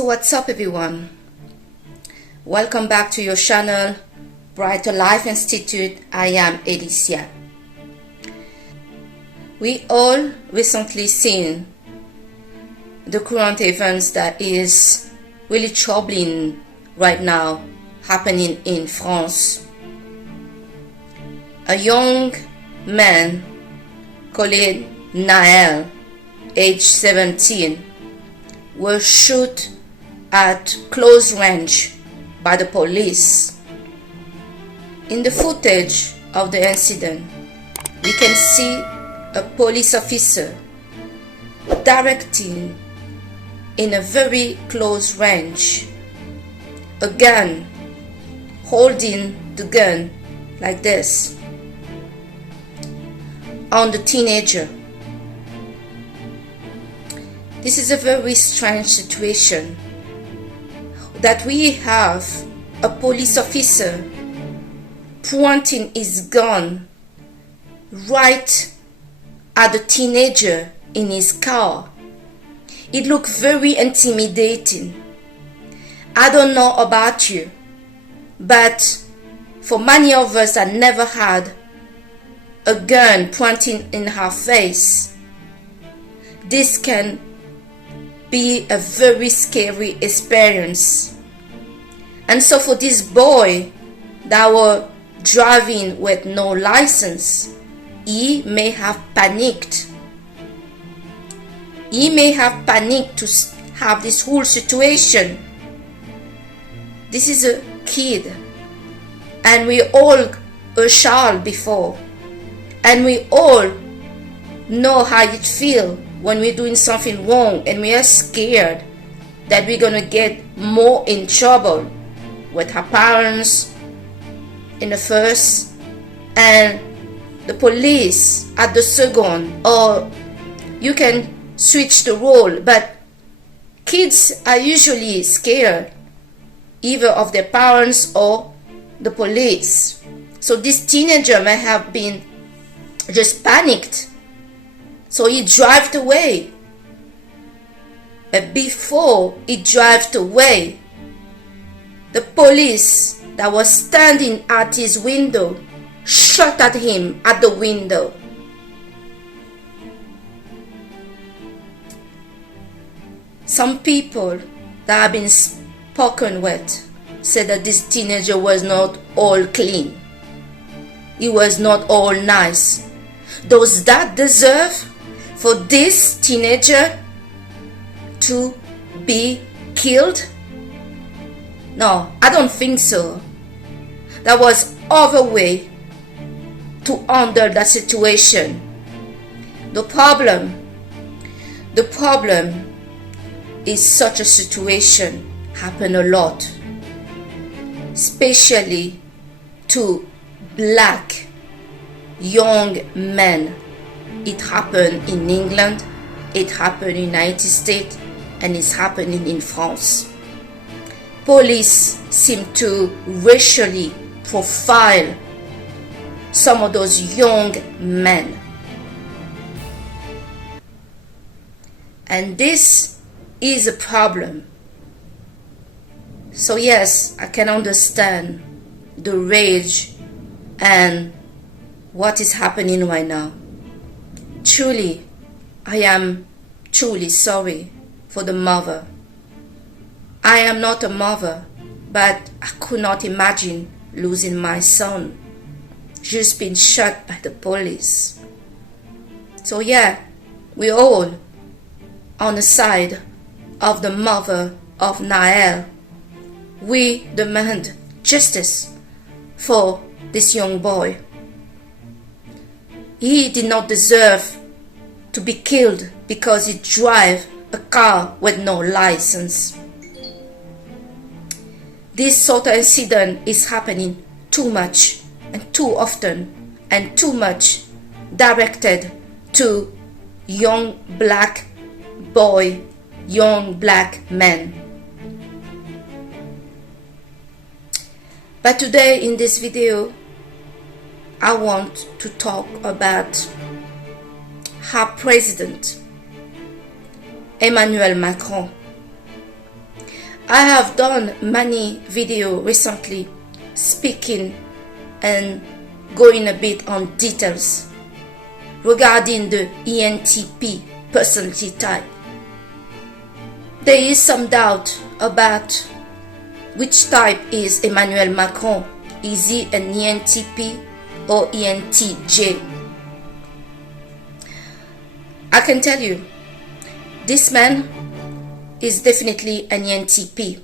So what's up everyone? Welcome back to your channel, Brighter Life Institute. I am Alicia. We all recently seen the current events that is really troubling right now happening in France. A young man called Nahel, age 17, was shot at close range by the police. In the footage of the incident, we can see a police officer directing in a very close range a gun, holding the gun like this on the teenager. This is a very strange situation that we have a police officer pointing his gun right at the teenager in his car. It looked very intimidating. I don't know about you, but for many of us that never had a gun pointing in our face, this can be a very scary experience. And so for this boy that was driving with no license, he may have panicked. He may have panicked to have this whole situation. This is a kid, and we all a child before, and we all know how it feels when we're doing something wrong and we are scared that we're gonna get more in trouble with our parents in the first and the police at the second, or you can switch the role. But kids are usually scared either of their parents or the police. So this teenager may have been just panicked, so he drove away. But before he drove away, the police that was standing at his window shot at him at the window. Some people that have been spoken with said that this teenager was not all clean. He was not all nice. Does that deserve for this teenager to be killed? No, I don't think so. There was other way to handle that situation. The problem is such a situation happen a lot, especially to black young men. It happened in England, it happened in the United States, and it's happening in France. Police seem to racially profile some of those young men. And this is a problem. So yes, I can understand the rage and what is happening right now. Truly, I am truly sorry for the mother. I am not a mother, but I could not imagine losing my son, just being shot by the police. So yeah, we all on the side of the mother of Nahel. We demand justice for this young boy. He did not deserve to be killed because he drove a car with no license. This sort of incident is happening too much and too often and too much directed to young black boy, young black men. But today in this video, I want to talk about how President Emmanuel Macron I have done many videos recently speaking and going a bit on details regarding the ENTP personality type. There is some doubt about which type is Emmanuel Macron. Is he an ENTP or ENTJ? I can tell you, this man is definitely an ENTP.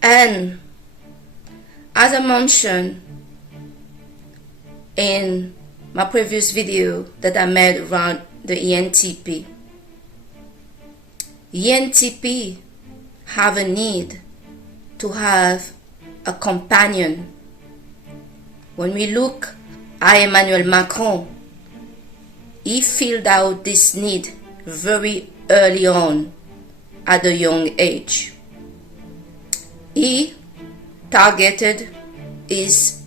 And as I mentioned in my previous video that I made around the ENTP, ENTP have a need to have a companion. When we look at Emmanuel Macron, he filled out this need very early on at a young age. He targeted his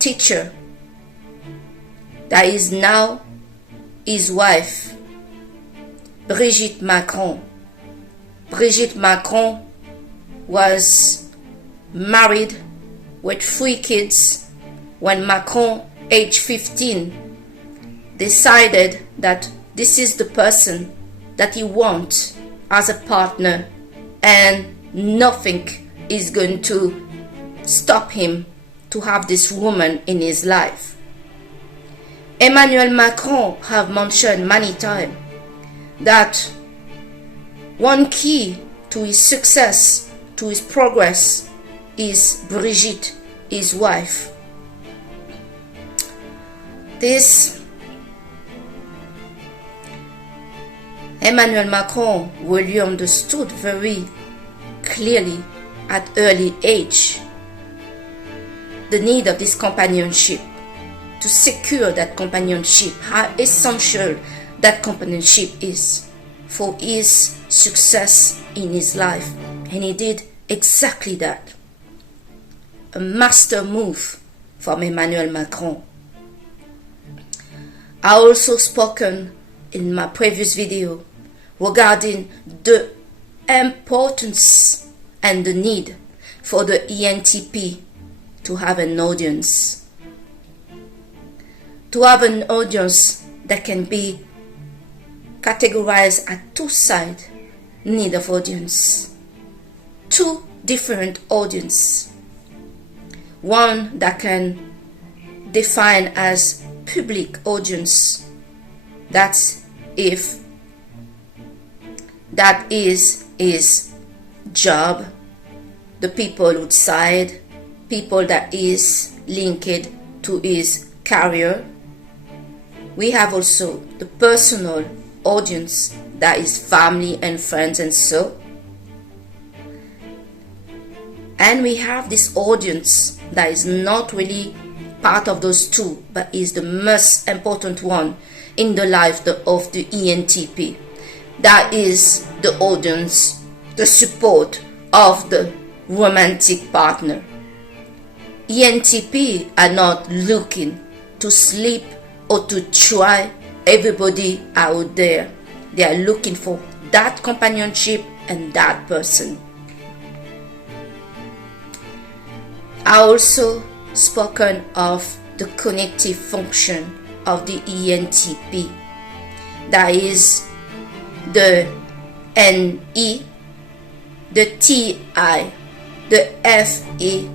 teacher, that is now his wife, Brigitte Macron. Brigitte Macron was married with 3 kids when Macron, age 15, decided that this is the person that he wants as a partner, and nothing is going to stop him to have this woman in his life. Emmanuel Macron have mentioned many times that one key to his success, to his progress, is Brigitte, his wife. This Emmanuel Macron really understood very clearly at early age the need of this companionship, to secure that companionship, how essential that companionship is for his success in his life. And he did exactly that. A master move from Emmanuel Macron. I also spoken in my previous video regarding the importance and the need for the ENTP to have an audience. To have an audience that can be categorized at 2 sides, need of audience. 2 different audience. One that can define as public audience. That's if that is his job, the people outside, people that is linked to his career. We have also the personal audience, that is family and friends and so. And we have this audience that is not really part of those 2, but is the most important one in the life of the ENTP. That is the audience, the support of the romantic partner. ENTP are not looking to sleep or to try everybody out there. They are looking for that companionship and that person. I also spoken of the connective function of the ENTP. That is the NE, the TI, the FE,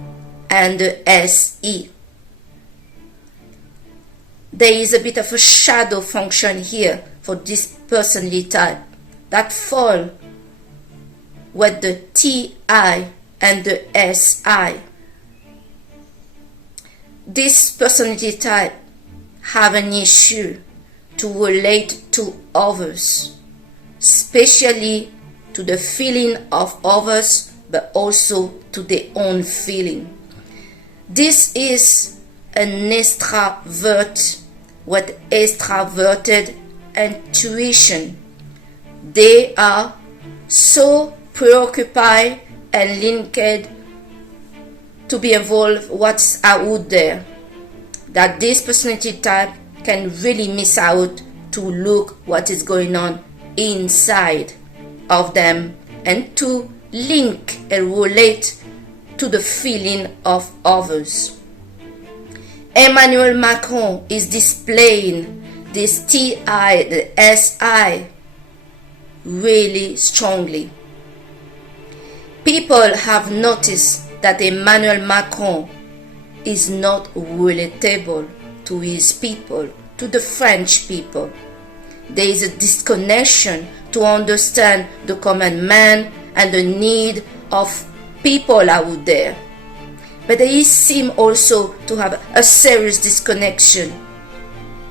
and the SE. There is a bit of a shadow function here for this personality type that fall with the TI and the SI. This personality type have an issue to relate to others, especially to the feeling of others, but also to their own feeling. This is an extrovert with extroverted intuition. They are so preoccupied and linked to be involved what's out there that this personality type can really miss out to look what is going on inside of them and to link and relate to the feeling of others. Emmanuel Macron is displaying this TI, the SI, really strongly. People have noticed that Emmanuel Macron is not relatable to his people, to the French people. There is a disconnection to understand the common man and the need of people out there. But they seem also to have a serious disconnection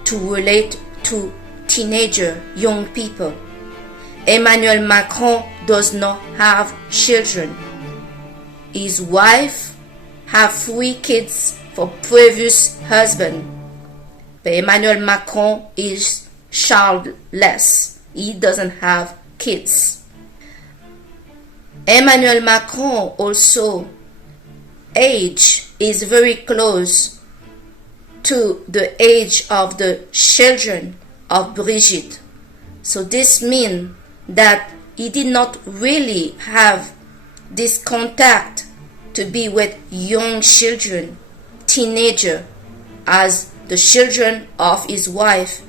to relate to teenager, young people. Emmanuel Macron does not have children. His wife have 3 kids from previous husband. But Emmanuel Macron is childless. He doesn't have kids. Emmanuel Macron also age is very close to the age of the children of Brigitte. So this means that he did not really have this contact to be with young children, teenager, as the children of his wife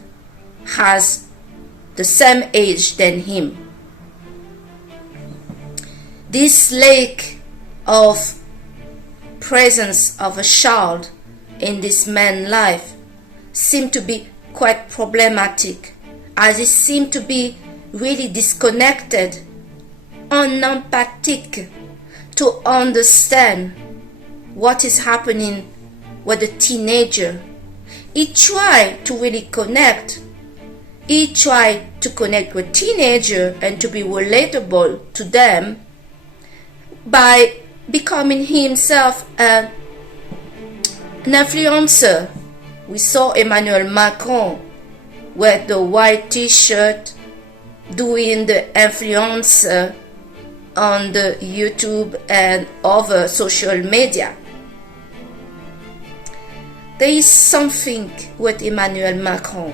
has the same age than him. This lack of presence of a child in this man's life seemed to be quite problematic, as he seemed to be really disconnected, unempathic to understand what is happening with the teenager. He tried to really connect. He tried to connect with teenager and to be relatable to them by becoming himself an influencer. We saw Emmanuel Macron with the white t-shirt doing the influencer on the YouTube and other social media. There is something with Emmanuel Macron.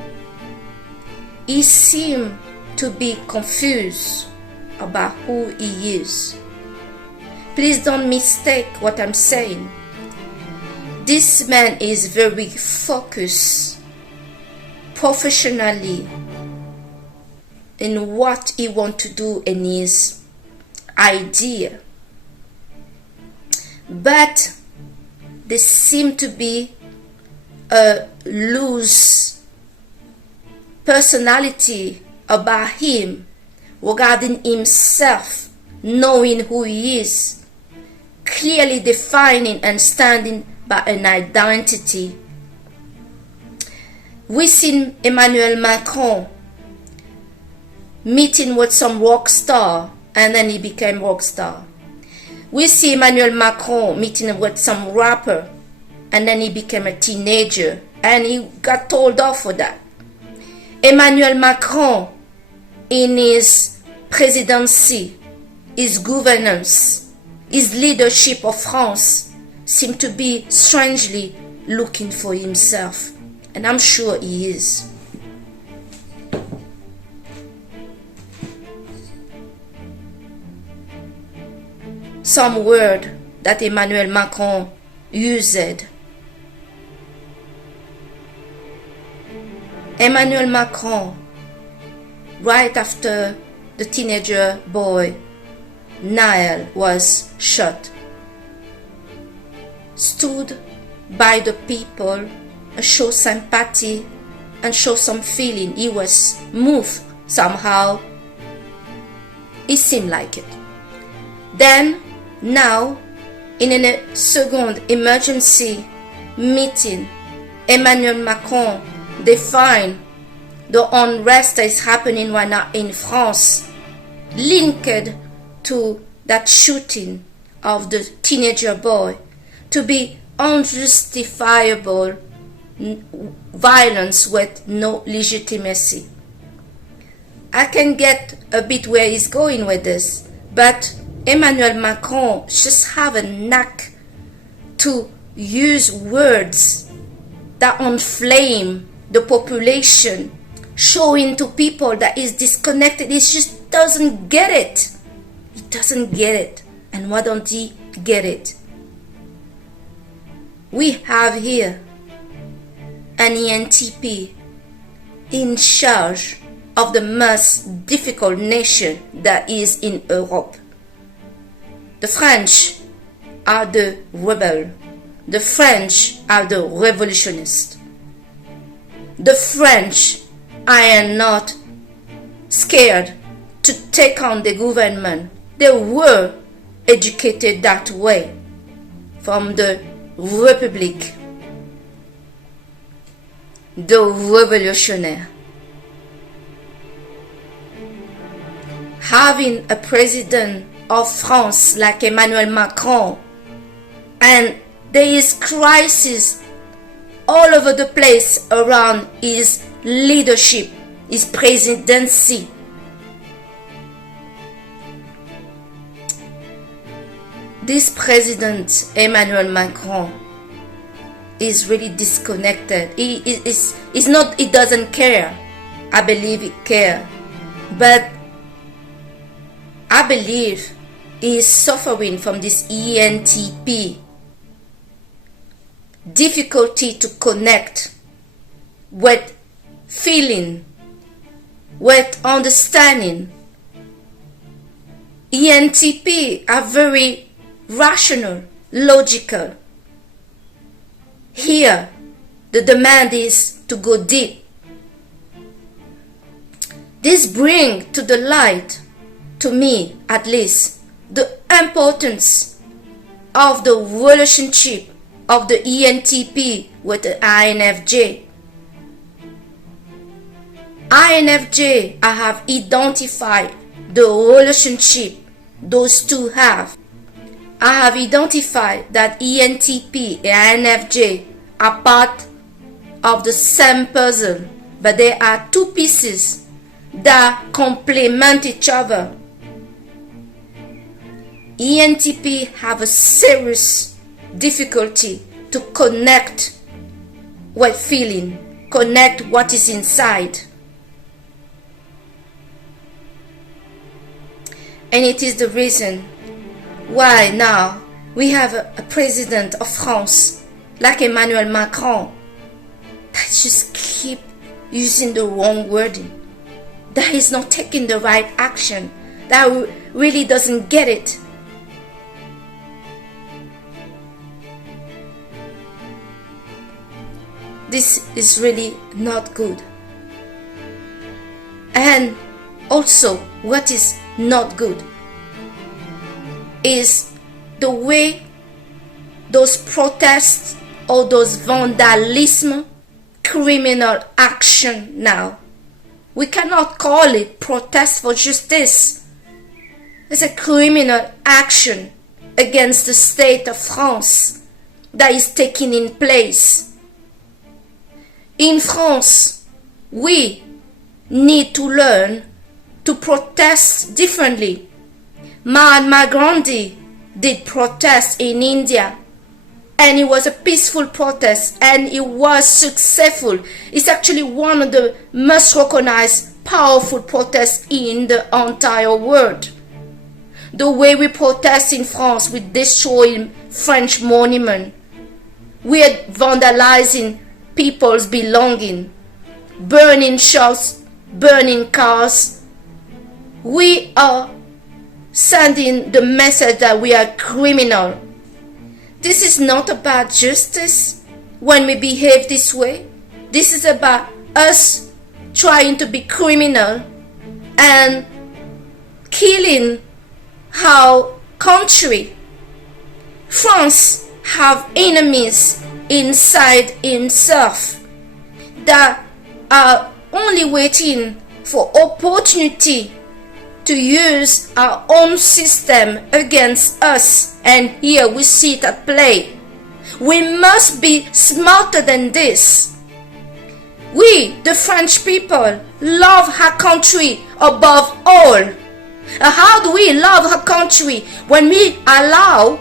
He seems to be confused about who he is. Please don't mistake what I'm saying. This man is very focused professionally in what he wants to do in his idea. But there seems to be a loose personality about him regarding himself, knowing who he is, clearly defining and standing by an identity. We seen Emmanuel Macron meeting with some rock star and then he became rock star. We see Emmanuel Macron meeting with some rapper and then he became a teenager and he got told off for that. Emmanuel Macron, in his presidency, his governance, his leadership of France, seemed to be strangely looking for himself. And I'm sure he is. Some word that Emmanuel Macron used. Emmanuel Macron, right after the teenager boy Nahel was shot, stood by the people and showed sympathy and showed some feeling. He was moved somehow. It seemed like it. Then, now, in a second emergency meeting, Emmanuel Macron defined the unrest that is happening right now in France, linked to that shooting of the teenager boy, to be unjustifiable violence with no legitimacy. I can get a bit where he's going with this, but Emmanuel Macron just have a knack to use words that inflame the population, showing to people that is disconnected. He just doesn't get it. He doesn't get it. And why don't he get it? We have here an ENTP in charge of the most difficult nation that is in Europe. The French are the rebel. The French are the revolutionists. The French are not scared to take on the government. They were educated that way from the Republic, the revolutionnaire. Having a president of France like Emmanuel Macron, and there is crisis all over the place around his leadership, his presidency. This president, Emmanuel Macron, is really disconnected. He doesn't care. I believe he cares. But I believe he is suffering from this ENTP. Difficulty to connect with feeling, with understanding. ENTP are very rational, logical. Here, the demand is to go deep. This brings to the light, to me at least, the importance of the relationship of the ENTP with the INFJ. INFJ, I have identified the relationship those two have. I have identified that ENTP and INFJ are part of the same puzzle, but there are two pieces that complement each other. ENTP have a serious difficulty to connect with feeling, connect what is inside. And it is the reason why now we have a president of France like Emmanuel Macron that just keep using the wrong wording, that is not taking the right action, that really doesn't get it. This is really not good. And also, what is not good is the way those protests or those vandalism, criminal action now. We cannot call it protest for justice. It's a criminal action against the state of France that is taking in place. In France, we need to learn to protest differently. Mahatma Gandhi did protest in India, and it was a peaceful protest, and it was successful. It's actually one of the most recognized powerful protests in the entire world. The way we protest in France, we destroy French monument, we are vandalizing people's belongings, burning shops, burning cars. We are sending the message that we are criminal. This is not about justice when we behave this way. This is about us trying to be criminal and killing our country. France have enemies inside himself that are only waiting for opportunity to use our own system against us, and here we see it at play. We must be smarter than this. We, the French people, love our country above all. How do we love our country? When we allow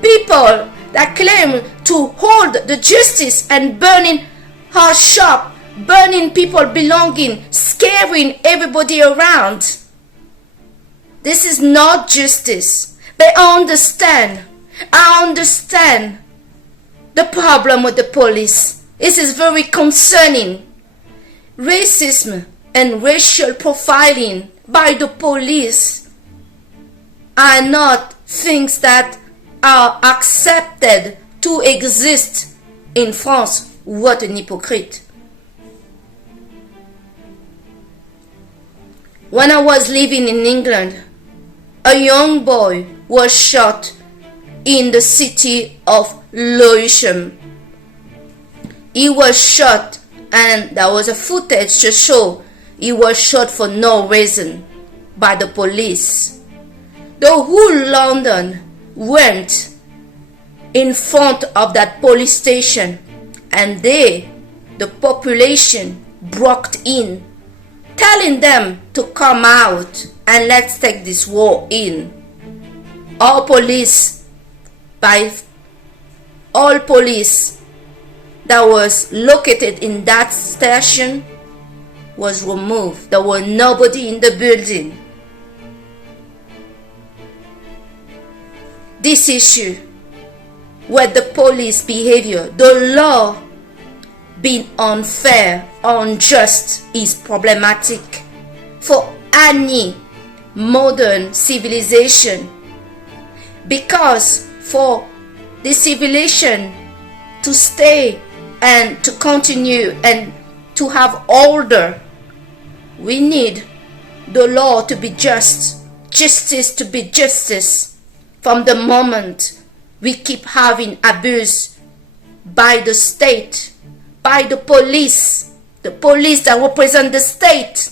people that claim to hold the justice and burning our shop, burning people belonging, scaring everybody around. This is not justice. But I understand the problem with the police. This is very concerning. Racism and racial profiling by the police are not things that are accepted to exist in France. What an hypocrite. When I was living in England, a young boy was shot in the city of Lewisham. He was shot, and there was a footage to show he was shot for no reason by the police. The whole London went in front of that police station, and the population broke in, telling them to come out and let's take this war in. All police that was located in that station was removed. There was nobody in the building. This issue with the police behavior, the law being unfair, unjust, is problematic for any modern civilization, because for the civilization to stay and to continue and to have order, we need the law to be just, justice to be justice. From the moment we keep having abuse by the state, by the police that represent the state,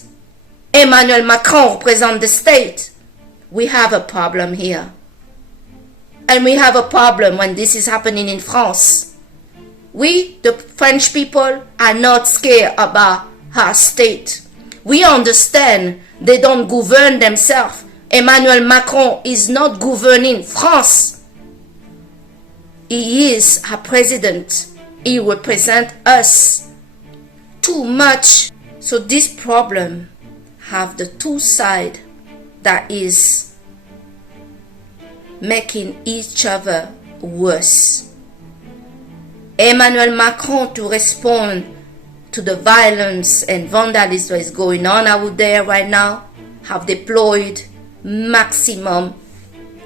Emmanuel Macron represents the state, we have a problem here. And we have a problem when this is happening in France. We, the French people, are not scared about our state. We understand they don't govern themselves. Emmanuel Macron is not governing France. He is a president. He represents us too much. So this problem have the two sides that is making each other worse. Emmanuel Macron, to respond to the violence and vandalism that is going on out there right now, have deployed maximum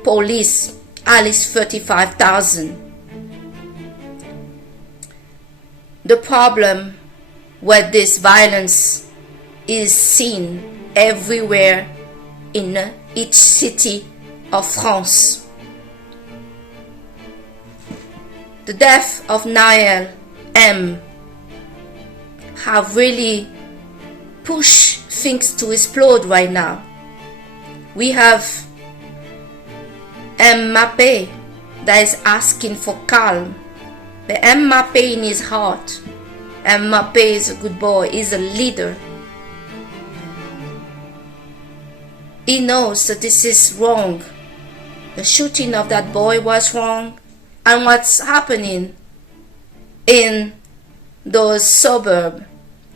police, at least 35,000. The problem with this violence is seen everywhere in each city of France. The death of Nahel M have really pushed things to explode right now. We have Mbappé that is asking for calm. But Mbappé in his heart, Mbappé is a good boy, he's a leader. He knows that this is wrong. The shooting of that boy was wrong. And what's happening in those suburbs,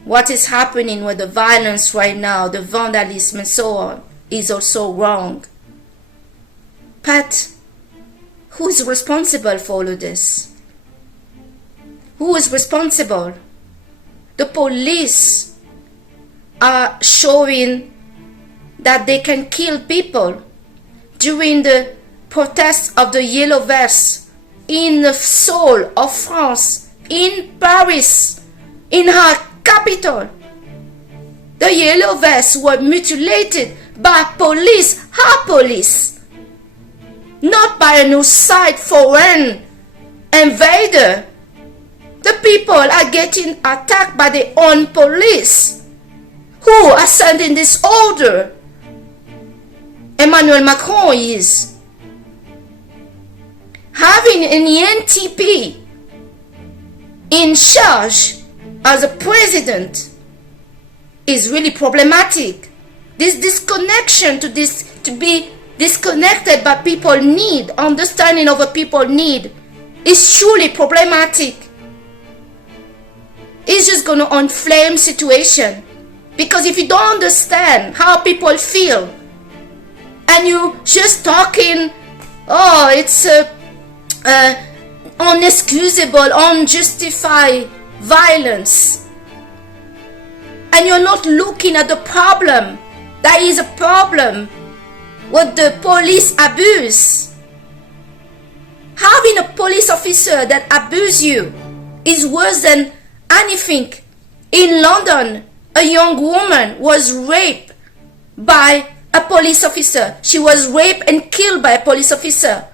what is happening with the violence right now, the vandalism and so on, is also wrong. But who is responsible for all of this? Who is responsible? The police are showing that they can kill people during the protests of the Yellow Vests in the soul of France, in Paris, in her capital. The Yellow Vests were mutilated by police, her police, not by an outside foreign invader. The people are getting attacked by their own police, who are sending this order. Emmanuel Macron is having an ENTP in charge as a president is really problematic. This disconnection to be disconnected by people need, understanding of what people need, is truly problematic. It's just going to inflame situation. Because if you don't understand how people feel, and you just talking, oh, it's unexcusable, unjustified violence, and you're not looking at the problem. There is a problem with the police abuse. Having a police officer that abuses you is worse than anything. In London, a young woman was raped by a police officer. She was raped and killed by a police officer.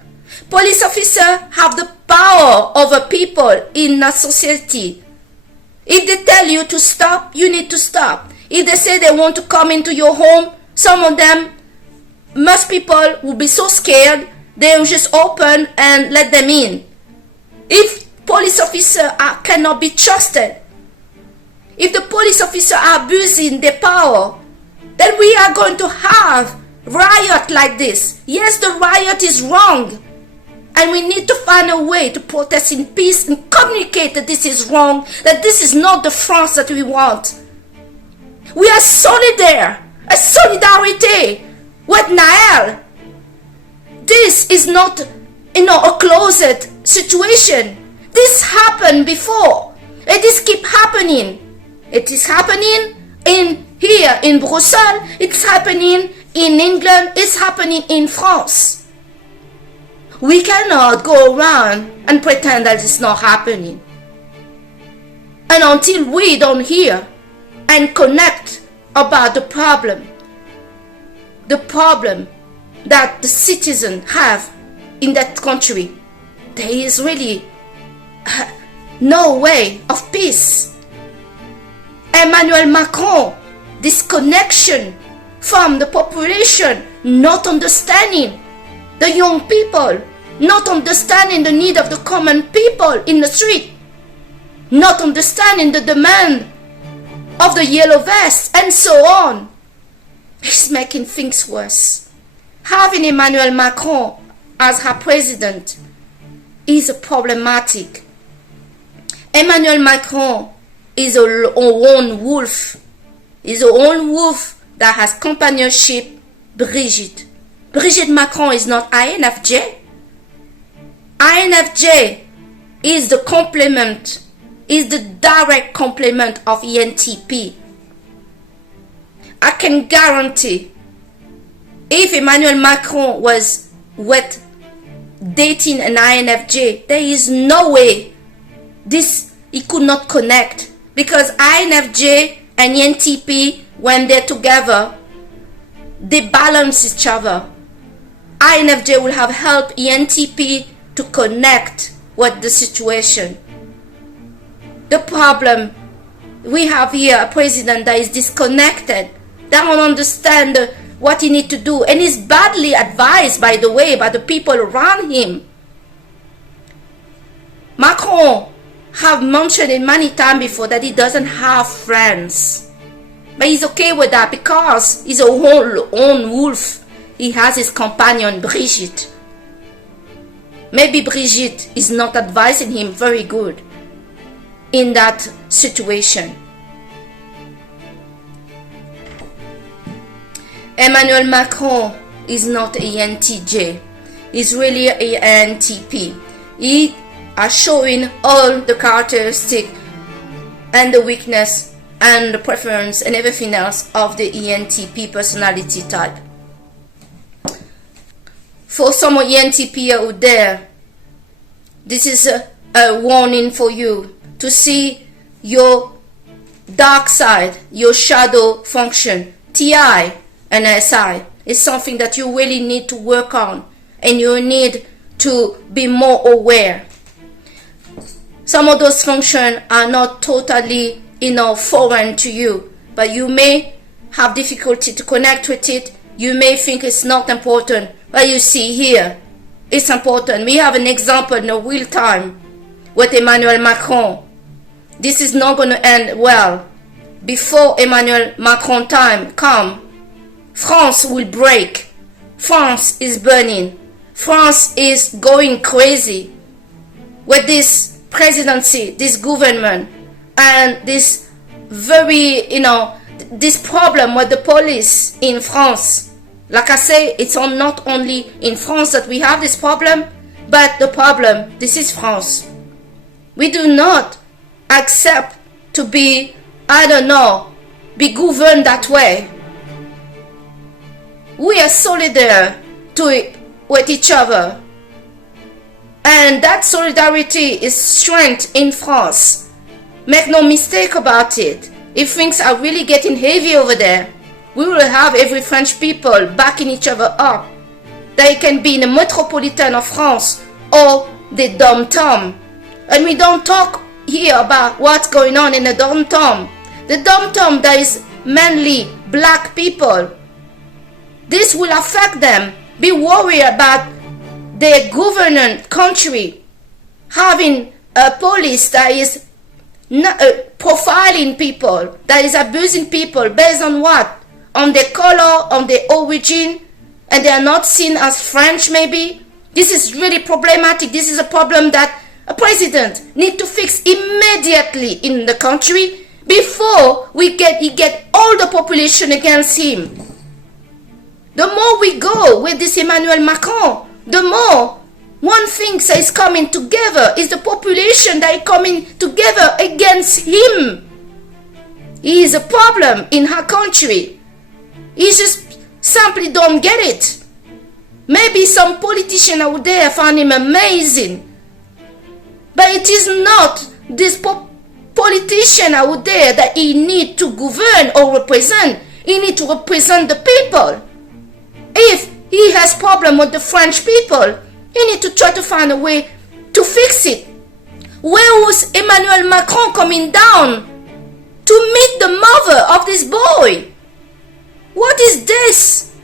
Police officers have the power over people in a society. If they tell you to stop, you need to stop. If they say they want to come into your home, some of them, most people will be so scared, they will just open and let them in. If police officers cannot be trusted, if the police officers are abusing their power, then we are going to have riot like this. Yes, the riot is wrong, and we need to find a way to protest in peace and communicate that this is wrong, that this is not the France that we want. We are solidarity with Nahel. This is not, a closet situation. This happened before, and this keep happening. It is happening here in Brussels. It's happening in England. It's happening in France. We cannot go around and pretend that it's not happening. And until we don't hear and connect about the problem that the citizens have in that country, there is really no way of peace. Emmanuel Macron, disconnection from the population, not understanding the young people, not understanding the need of the common people in the street, not understanding the demand of the yellow vest, and so on. It's making things worse. Having Emmanuel Macron as her president is problematic. Emmanuel Macron is a lone wolf. Is a lone wolf that has companionship, Brigitte. Brigitte Macron is not INFJ. INFJ is the complement, is the direct complement of ENTP. I can guarantee if Emmanuel Macron was dating an INFJ, there is no way he could not connect, because INFJ and ENTP, when they're together, they balance each other. INFJ will have helped ENTP to connect with the situation. The problem, we have here a president that is disconnected, that don't understand what he needs to do, and is badly advised, by the way, by the people around him. Macron have mentioned it many times before that he doesn't have friends. But he's okay with that because he's a lone wolf. He has his companion, Brigitte. Maybe Brigitte is not advising him very good in that situation. Emmanuel Macron is not an ENTJ. He's really an ENTP. He is showing all the characteristics and the weakness and the preference and everything else of the ENTP personality type. For some ENTP out there, this is a warning for you to see your dark side, your shadow function. TI and SI is something that you really need to work on, and you need to be more aware. Some of those functions are not totally foreign to you, but you may have difficulty to connect with it. You may think it's not important, but you see here, it's important. We have an example in real time with Emmanuel Macron. This is not going to end well. Before Emmanuel Macron time come, France will break. France is burning. France is going crazy with this presidency, this government, and this very, this problem with the police in France. Like I say, it's not only in France that we have this problem, but the problem, this is France. We do not accept to be, I don't know, be governed that way. We are solidarity with each other. And that solidarity is strength in France. Make no mistake about it. If things are really getting heavy over there, we will have every French people backing each other up. They can be in the metropolitan of France or the dom-tom. And we don't talk here about what's going on in the dom-tom. The dom-tom, there is mainly black people. This will affect them. Be worried about their government country having a police that is profiling people, that is abusing people based on what? On their color, on their origin, and they are not seen as French maybe. This is really problematic. This is a problem that a president needs to fix immediately in the country before he get all the population against him. The more we go with this Emmanuel Macron, the more one thing that is coming together is the population that is coming together against him. He is a problem in her country. He just simply don't get it. Maybe some politician out there find him amazing. But it is not this politician out there that he need to govern or represent. He need to represent the people. If he has problem with the French people, he need to try to find a way to fix it. Where was Emmanuel Macron coming down to meet the mother of this boy? What is this?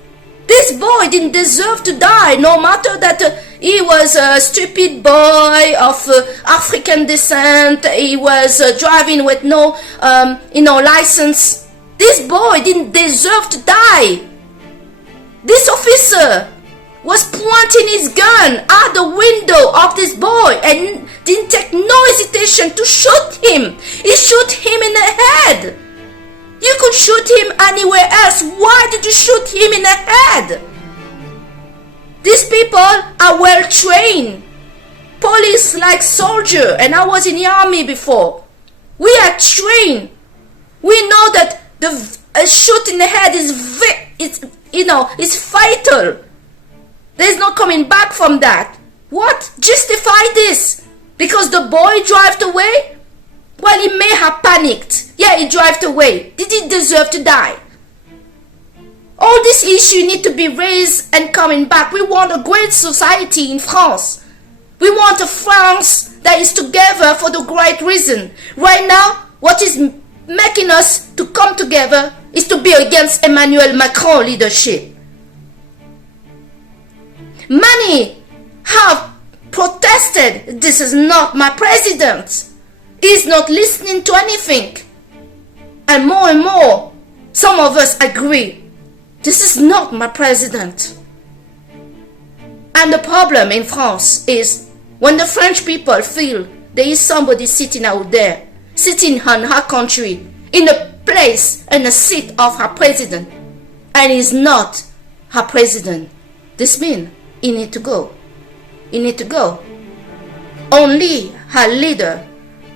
This boy didn't deserve to die, no matter that he was a stupid boy of African descent. He was driving with no, license. This boy didn't deserve to die. This officer was pointing his gun at the window of this boy and didn't take no hesitation to shoot him. He shot him in the head. You could shoot him anywhere else. Why did you shoot him in the head? These people are well trained. Police like soldier, and I was in the army before. We are trained. We know that a shot in the head is fatal. There's no coming back from that. What? Justify this? Because the boy drove away? Well, he may have panicked. Yeah, he drove away. Did he deserve to die? All these issues need to be raised and coming back. We want a great society in France. We want a France that is together for the right reason. Right now, what is making us to come together is to be against Emmanuel Macron leadership. Many have protested, this is not my president. He's not listening to anything. And more, some of us agree, this is not my president. And the problem in France is when the French people feel there is somebody sitting out there, sitting in her country, in a place and a seat of her president, and is not her president, this means he need to go. He need to go. Only her leader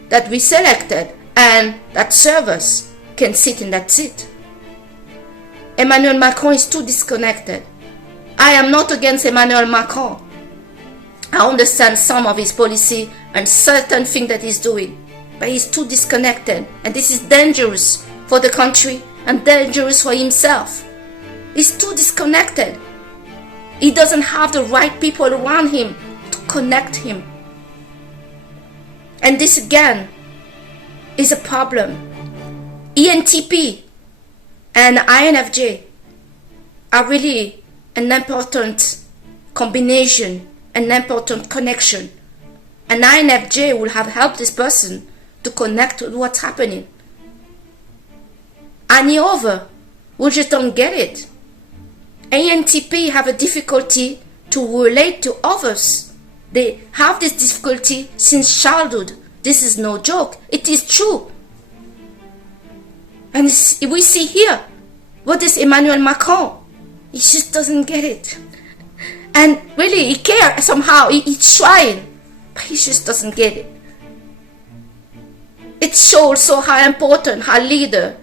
that we selected and that serve us can sit in that seat. Emmanuel Macron is too disconnected. I am not against Emmanuel Macron. I understand some of his policy and certain things that he's doing, but he's too disconnected, and this is dangerous for the country and dangerous for himself. He's too disconnected. He doesn't have the right people around him to connect him. And this again is a problem. ENTP and INFJ are really an important combination, an important connection. An INFJ will have helped this person to connect with what's happening. Any other will just don't get it. ENTP have a difficulty to relate to others. They have this difficulty since childhood. This is no joke. It is true. And we see here, what is Emmanuel Macron? He just doesn't get it. And really, he cares somehow. He's trying, but he just doesn't get it. It shows so how important a leader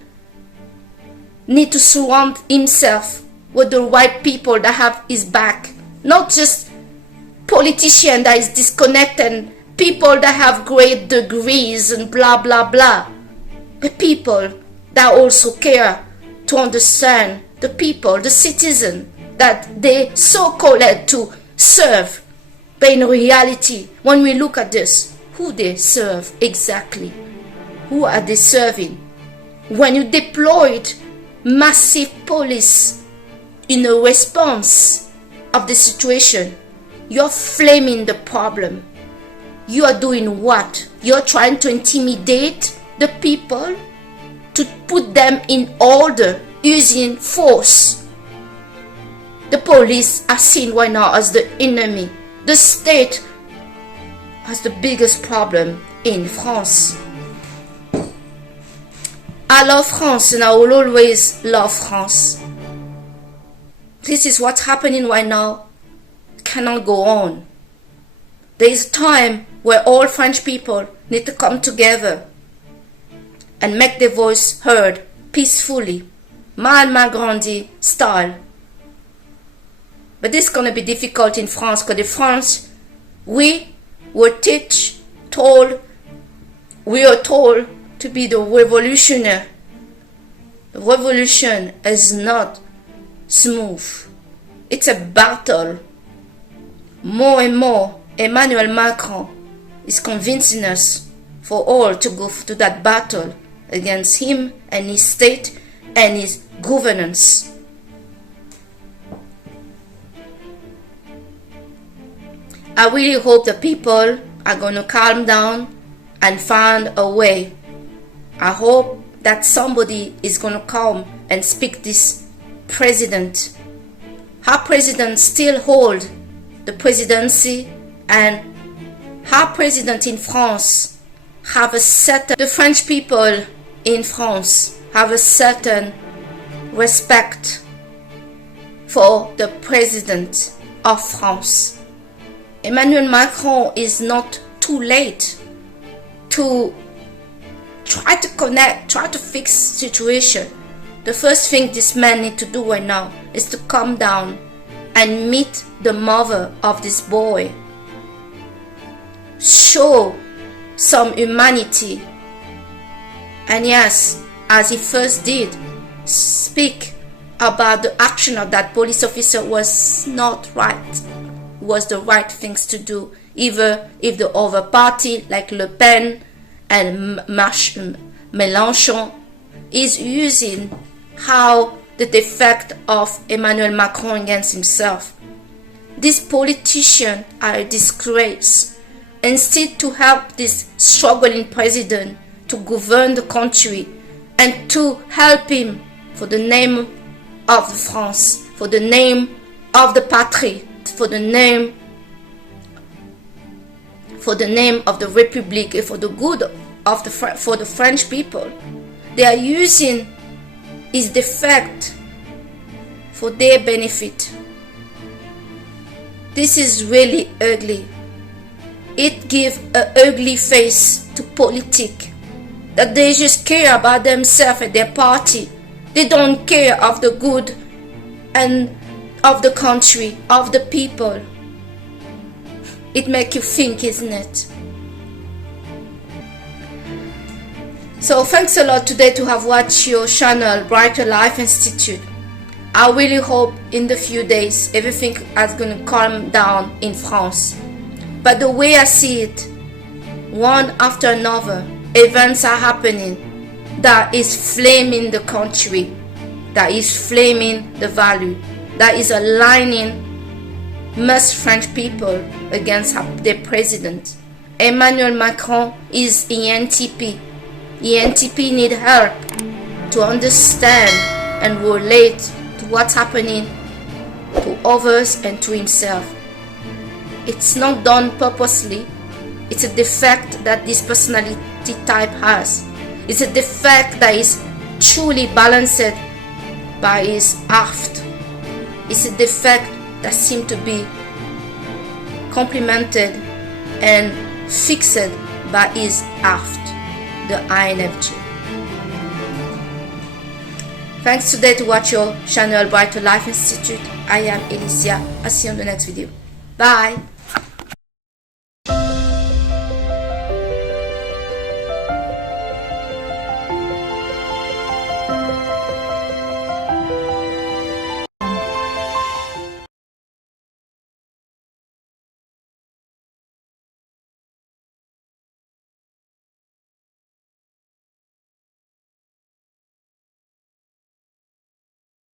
need to surround himself with the right people that have his back. Not just politicians that is disconnected, people that have great degrees and blah blah blah. But people that also care to understand the people, the citizen that they so-called to serve. But in reality, when we look at this, who they serve exactly? Who are they serving? When you deployed massive police in a response of the situation, you're flaming the problem. You are doing what? You're trying to intimidate the people, to put them in order using force. The police are seen right now as the enemy. The state has the biggest problem in France. I love France and I will always love France. This is what's happening right now. Cannot go on. There is a time where all French people need to come together and make their voice heard peacefully, mal grandi style. But this is going to be difficult in France, because in France, we are told to be the revolutionary. The revolution is not smooth. It's a battle. More and more, Emmanuel Macron is convincing us for all to go to that battle against him and his state and his governance. I really hope the people are going to calm down and find a way. I hope that somebody is going to come and speak this president. Our president still hold the presidency, and our president in France have a certain, the French people in France have a certain respect for the president of France. Emmanuel Macron is not too late to try to connect, try to fix situation. The first thing this man needs to do right now is to calm down and meet the mother of this boy. Show some humanity. And yes, as he first did, speak about the action of that police officer was not right. Was the right things to do, even if the other party like Le Pen and Mélenchon is using how the defect of Emmanuel Macron against himself. These politicians are a disgrace. Instead to help this struggling president to govern the country and to help him for the name of France, for the name of the patrie, for the name of the Republic, and for the good of for the French people. They are using his defect for their benefit. This is really ugly. It gives an ugly face to politics, that they just care about themselves and their party. They don't care of the good and of the country, of the people. It makes you think, isn't it? So thanks a lot today to have watched your channel, Brighter Life Institute. I really hope in the few days everything is going to calm down in France. But the way I see it, one after another, events are happening that is flaming the country, that is flaming the value, that is aligning most French people against their president. Emmanuel Macron is ENTP. ENTP need help to understand and relate to what's happening to others and to himself. It's not done purposely. It's a defect that this personality type has. It's a defect that is truly balanced by his aft. It's a defect that seems to be complemented and fixed by his aft, the INFJ. Thanks today to watch your channel Brighter Life Institute. I am Alicia. I'll see you on the next video. Bye.